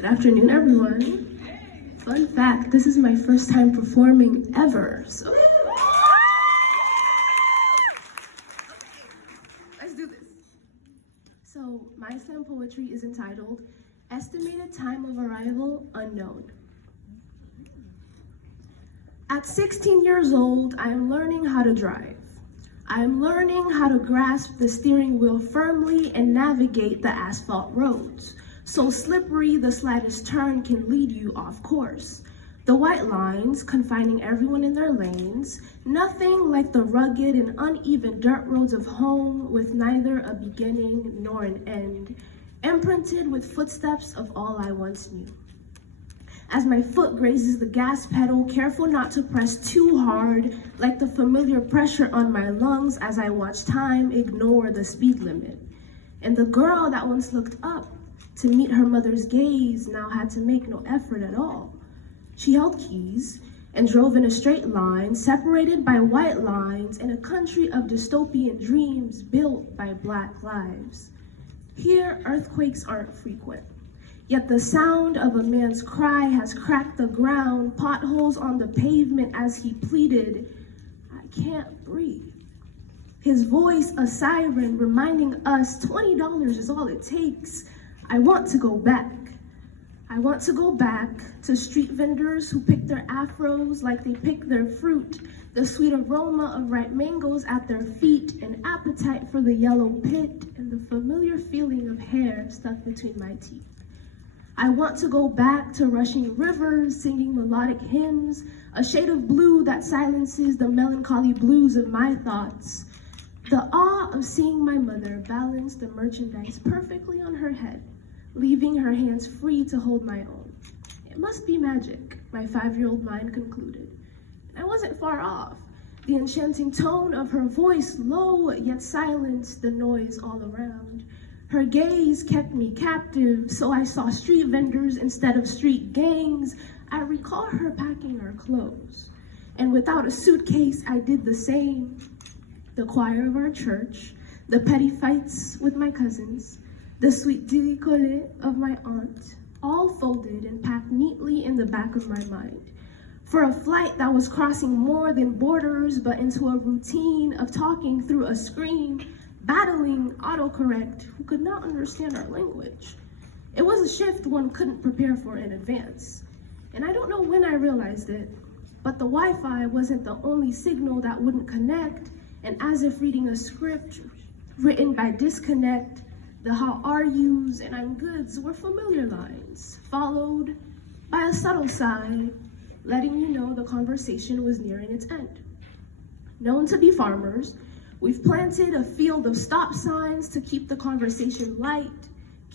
Good afternoon, everyone. Fun fact, this is my first time performing ever. So let's do this. So my slam poetry is entitled, Estimated Time of Arrival Unknown. At 16 years old, I am learning how to drive. I am learning how to grasp the steering wheel firmly and navigate the asphalt roads. So slippery, the slightest turn can lead you off course. The white lines confining everyone in their lanes, nothing like the rugged and uneven dirt roads of home with neither a beginning nor an end, imprinted with footsteps of all I once knew. As my foot grazes the gas pedal, careful not to press too hard, like the familiar pressure on my lungs as I watch time ignore the speed limit. And the girl that once looked up to meet her mother's gaze now had to make no effort at all. She held keys and drove in a straight line, separated by white lines in a country of dystopian dreams built by Black lives. Here, earthquakes aren't frequent. Yet the sound of a man's cry has cracked the ground, potholes on the pavement as he pleaded, I can't breathe. His voice a siren reminding us $20 is all it takes. I want to go back. I want to go back to street vendors who pick their afros like they pick their fruit, the sweet aroma of ripe mangoes at their feet, an appetite for the yellow pit, and the familiar feeling of hair stuck between my teeth. I want to go back to rushing rivers, singing melodic hymns, a shade of blue that silences the melancholy blues of my thoughts. The awe of seeing my mother balance the merchandise perfectly on her head, leaving her hands free to hold my own. It must be magic, my 5-year-old mind concluded. I wasn't far off. The enchanting tone of her voice, low yet silenced the noise all around. Her gaze kept me captive, so I saw street vendors instead of street gangs. I recall her packing her clothes, and without a suitcase, I did the same. The choir of our church, the petty fights with my cousins, the sweet décolleté of my aunt, all folded and packed neatly in the back of my mind. For a flight that was crossing more than borders, but into a routine of talking through a screen, battling autocorrect who could not understand our language. It was a shift one couldn't prepare for in advance. And I don't know when I realized it, but the Wi-Fi wasn't the only signal that wouldn't connect, and as if reading a script written by disconnect, the how are yous and I'm goods were familiar lines, followed by a subtle sigh, letting you know the conversation was nearing its end. Known to be farmers, we've planted a field of stop signs to keep the conversation light.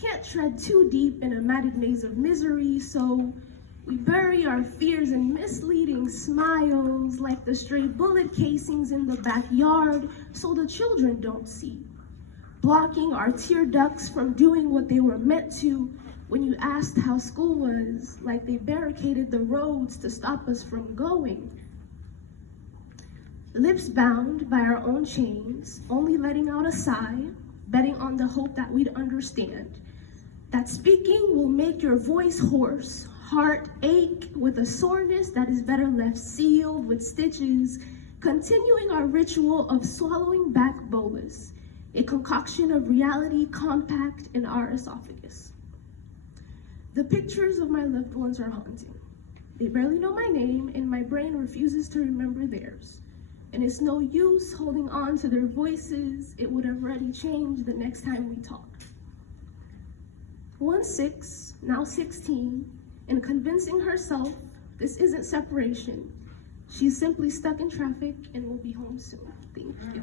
Can't tread too deep in a matted maze of misery, so we bury our fears in misleading smiles like the stray bullet casings in the backyard so the children don't see, blocking our tear ducts from doing what they were meant to when you asked how school was, like they barricaded the roads to stop us from going. Lips bound by our own chains, only letting out a sigh, betting on the hope that we'd understand. That speaking will make your voice hoarse, heart ache with a soreness that is better left sealed with stitches, continuing our ritual of swallowing back bolus, a concoction of reality compact in our esophagus. The pictures of my loved ones are haunting. They barely know my name, and my brain refuses to remember theirs. And it's no use holding on to their voices. It would have already changed the next time we talked. 6, now 16, and convincing herself this isn't separation. She's simply stuck in traffic and will be home soon. Thank you.